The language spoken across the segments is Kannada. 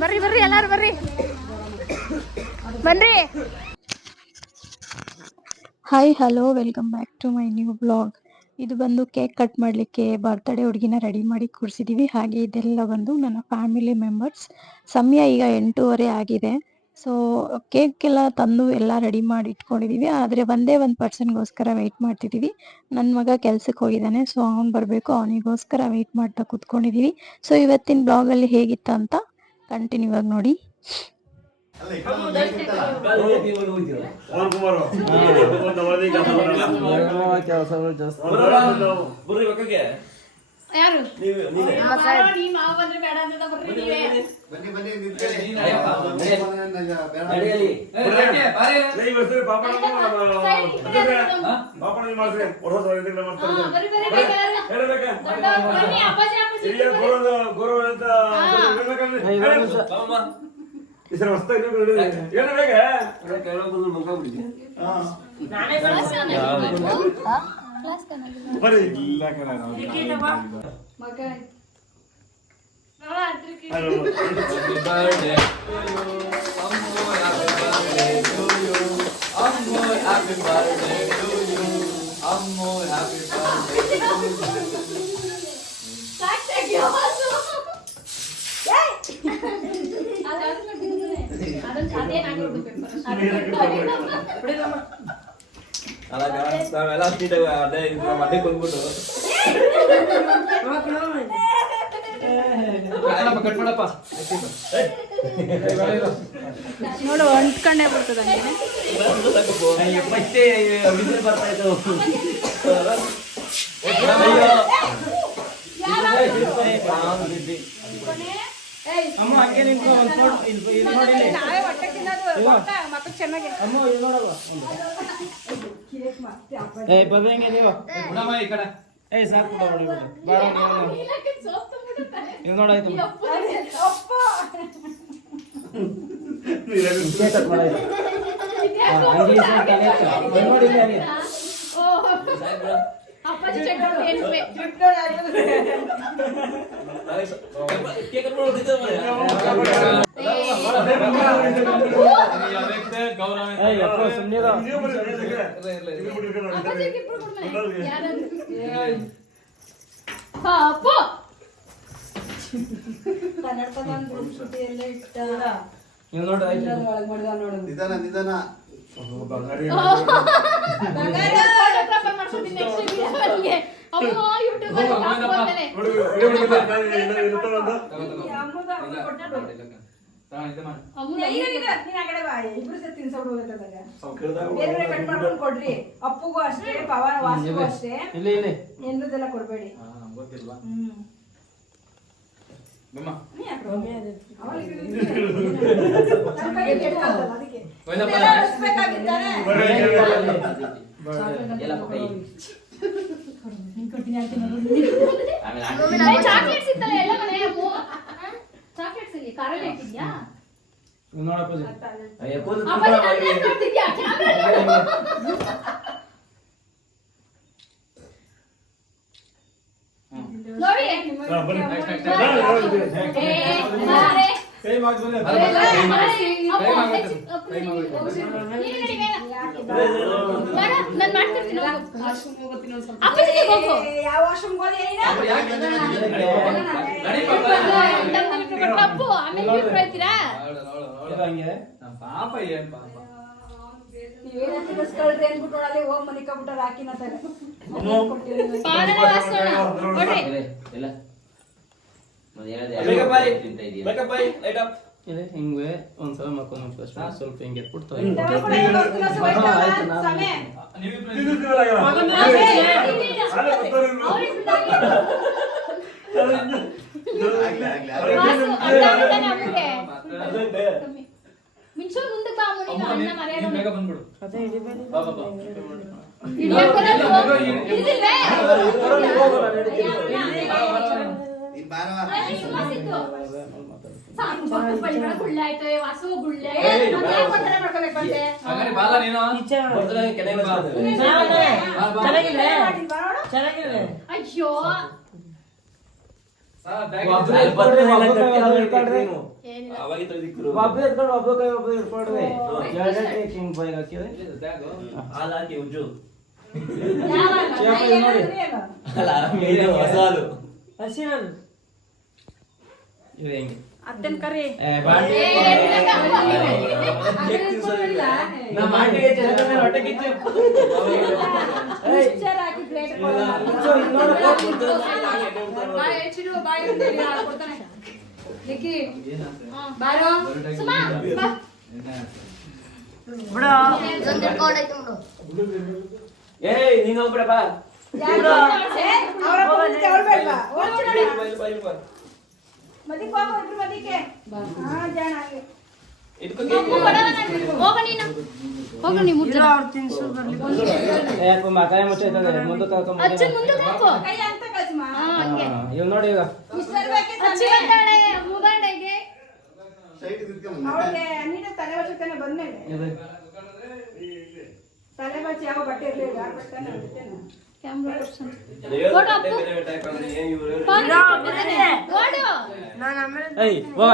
ಬರ್ರಿ ಬರ್ರಿ ಎಲ್ಲಾರು ಬರ್ರಿ ಬನ್ರಿ. Hi hello welcome back to my new vlog. ಇದು ಬಂದು ಕೇಕ್ ಕಟ್ ಮಾಡಲಿಕ್ಕೆ ಬರ್ತ್ಡೇ ಹುಡುಗಿನ ರೆಡಿ ಮಾಡಿ ಕೂರಿಸಿದ್ದೀವಿ. ಹಾಗೆ ಇದೆಲ್ಲ ಬಂದು ನನ್ನ ಫ್ಯಾಮಿಲಿ ಮೆಂಬರ್ಸ್. ಸಮಯ ಈಗ 8:30 ಆಗಿದೆ. ಸೊ ಕೇಕ್ ಎಲ್ಲ ತಂದು ಎಲ್ಲ ರೆಡಿ ಮಾಡಿ ಇಟ್ಕೊಂಡಿದ್ದೀವಿ. ಆದರೆ ಒಂದೇ ಒಂದು ಪರ್ಸನ್ಗೋಸ್ಕರ ವೆಯ್ಟ್ ಮಾಡ್ತಿದ್ದೀವಿ. ನನ್ನ ಮಗ ಕೆಲ್ಸಕ್ಕೆ ಹೋಗಿದ್ದಾನೆ. ಸೊ ಅವ್ನು ಬರಬೇಕು, ಅವನಿಗೋಸ್ಕರ ವೆಯ್ಟ್ ಮಾಡ್ತಾ ಕೂತ್ಕೊಂಡಿದ್ದೀವಿ. ಸೊ ಇವತ್ತಿನ ಬ್ಲಾಗಲ್ಲಿ ಹೇಗಿತ್ತು ಅಂತ ಕಂಟಿನ್ಯೂ ಆಗಿ ನೋಡಿ. ಯಾರು ನೋಡು ಅಂಟ್ಕೊಂಡೇ ಬರ್ತದ. ಕೊಡ್ರಿ ಅಪ್ಪುಗೂ ಅಷ್ಟೇ, ಪವನ್ ವಾಸಿಗೂ ಅಷ್ಟೇ, ಎಲ್ಲದೆಲ್ಲ ಕೊಡ್ಬೇಡಿ. ಚಾಕ್ಲೇಟ್ಸ್ ಇತ್ತಲ್ಲ ಎಲ್ಲ ಮನೆ ಚಾಕ್ಲೇಟ್ಸ್ ಇಲ್ಲಿ ಕಾರಲ್ಲಿ ಇಟ್ಟಿದ್ಯಾ? ಹಿಂಗೆ ಒಂದ್ಸಲ ಮಕ್ಕೊಂಡು ಫಸ್ಟ್ ಸ್ವಲ್ಪ ಹಿಂಗೆ ಎತ್ಬಿಡ್ತಾವೆ. ಅಯ್ಯೋ ಒಬ್ಬ ಎತ್ಕೊಂಡು ಒಬ್ಬ ಕೈ ಒಬ್ಬ ಹಿಡ್ಕೊಡ್ರಿ. ಎರಡನೇ ಹಿಂಗ್ ಬೈಕ್ ಹಾಕಿದ್ರೆ ಹಾಲು ಹಾಕಿ ಉಜ್ಜು. ನೋಡಿ ಅಲ್ಲ ಇದು ಹೊಸ ಹಾಲು. ಹಸಿ ಹಾಲು ಇದು ಹೆಂಗೆ ಅತ್ತನ್ ಕರಿ ನಮ್ಮ ಆಂಟಿಗೆ ಚೆನ್ನ ಮೇಲೆ ಹೊಟ್ಟೆ ಕಿಚ್ಚು. ಹಾಕಿ ಪ್ಲೇಟ್ ಬಾಯ್ ಹೆಚ್ಚಿಡು ಬಾಯ್ ಕೊಡ್ತಾನೆ ಲಿಕ್ಕಿ ಬಾರೋ ಸುಮಾ ಬಾ ಏಯ್ ನೀನು ಒಬ್ರೆ ಬಾ. ಕಾಯಿ ಮುಚ್ಚ ಮುಂದಕ್ಕೆ ಇವ್ ನೋಡಿ ಈಗ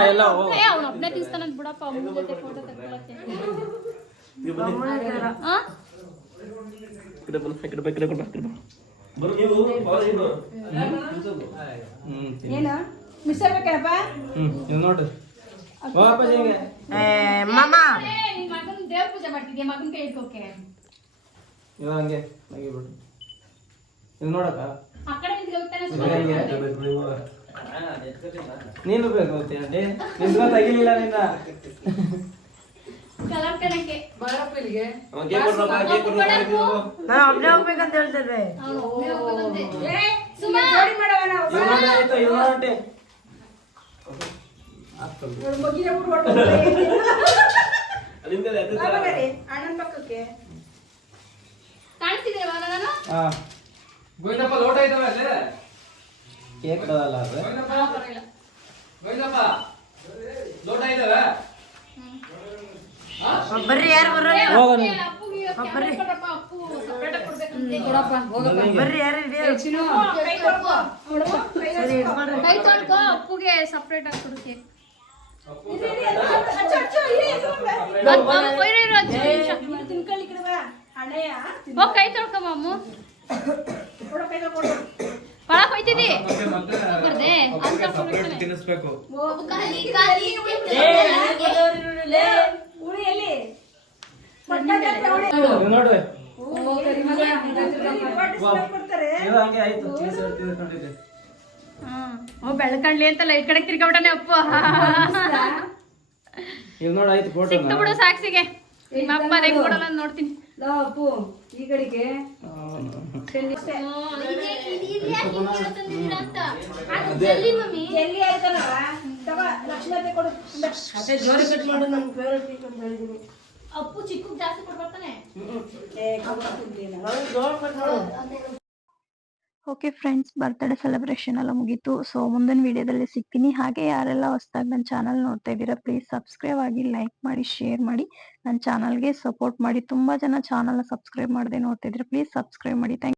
ಎಲ್ಲ ಬಿಡಪ್ಪ ಫೋಟೋ ತಗೊಳಕ್ಕೆ ಏನು ಮಿಸ್ಟರ್ ಬೇಕಪ್ಪ ನೋಡ್ರಿ ಮಗನ್ ದೇವ್ರ ಪೂಜೆ ಮಾಡ್ತಿದ್ಯಾ ಮಗನ್ ಕೈ ಇಟ್ಕೋಕೆ ಇವ ಹಂಗೆ ಬಿಡ್ರಿ ಇದು ನೋಡಕ್ಕ ಆ ಕಡೆ ನಿಂತ್ಕೊಳ್ತಾನೆ ನೀನು ಬೇಕು ನಿಂತ್ಕೊಂಡ್ ತೆಗಿಲಿಲ್ಲ ನಿನ್ನ ಕಲರ್ ಕಣಕ್ಕೆ ಹೋಗ್ಬೇಕಂತ ಹೇಳ್ತಾರೆ ಸುಮಾ ಅಣ್ಣನ ಪಕ್ಕಕ್ಕೆ ಕಾಣಿಸ್ತಿದ್ದೀರ ನಾನು ಗೋವಿಂದಪ್ಪ ಲೋಟ ಇದಾವೆ ಅಲ್ಲೇ ಕೇಕ್ ಇಡೋದಲ್ಲ ಅದು ಗೋವಿಂದಪ್ಪ ಲೋಟ ಇದಾವೆ ಬರ್ರಿ ಯಾರು ಹೋಗ ನೀನು. ಬರ್ರಿ ಯಾರು ಕೈ ತೊಳ್ಕೊ ಅಪ್ಪುಗೆ ಸಪ್ರೇಟ್ ಆಗಿ ಕೊಡು ಕೇಕ್ ಹೋಗ್ ಕೈ ತೊಳ್ಕೊ ಮಾಮು ಒಳಗ್ ಹೋಯ್ತಿದಿ ಬರ್ದೆ ತಿನ್ನಿಸ್ಬೇಕು ನೋಡ್ರಿ ಇದು ಹಂಗೆ ಆಯ್ತು ತಿನ್ಕೊಂಡಿದ್ದೆ ಬೆಳ್ಕಂಡ್ಲಿ ಅಂತ ಲೈಟ್ ಕಡೆ ತಿರ್ಕೊಂಡ್ಬಿಟ್ಟಾನೆ ಅಪ್ಪ ಇದು ನೋಡಿ ಆಯ್ತು ಫೋಟೋ ಸಿಕ್ತು ಬಿಡು ಸಾಕ್ಷಿಗೆ ನಿಮ್ಮ ಅಪ್ಪ ಹೆಂಗ್ ಕೊಡಲ್ಲ ಅಂತ ನೋಡ್ತೀನಿ ಅಪ್ಪು ಈ ಕಡೆಗೆ ಎಲ್ಲಿ ಆಯ್ತಲ್ಲ ಲಕ್ಷ್ಮೀ ಕೊಡು ಜೋರಿ ಕಟ್ ಮಾಡು ನನ್ನ ಫೇವರೇಟ್ ಕೇಕ್ ಅಂತ ಹೇಳಿದೀನಿ ಅಪ್ಪು ಚಿಕ್ಕ ಜಾಸ್ತಿ ಕೊಡ್ಬರ್ತಾನೆ ಓಕೆ ಫ್ರೆಂಡ್ಸ್, ಬರ್ತ್ಡೇ ಸೆಲೆಬ್ರೇಷನ್ ಎಲ್ಲ ಮುಗೀತು. ಸೊ ಮುಂದಿನ ವಿಡಿಯೋದಲ್ಲಿ ಸಿಗ್ತೀನಿ. ಹಾಗೆ ಯಾರೆಲ್ಲ ಹೊಸದಾಗಿ ನನ್ನ ಚಾನಲ್ ನೋಡ್ತಾ ಇದ್ದೀರಾ, ಪ್ಲೀಸ್ ಸಬ್ಸ್ಕ್ರೈಬ್ ಆಗಿ, ಲೈಕ್ ಮಾಡಿ, ಶೇರ್ ಮಾಡಿ, ನನ್ನ ಚಾನಲ್ಗೆ ಸಪೋರ್ಟ್ ಮಾಡಿ. ತುಂಬ ಜನ ಚಾನಲ್ನ ಸಬ್ಸ್ಕ್ರೈಬ್ ಮಾಡದೆ ನೋಡ್ತಾ ಇದ್ದೀರಾ, ಪ್ಲೀಸ್ ಸಬ್ಸ್ಕ್ರೈಬ್ ಮಾಡಿ. ಥ್ಯಾಂಕ್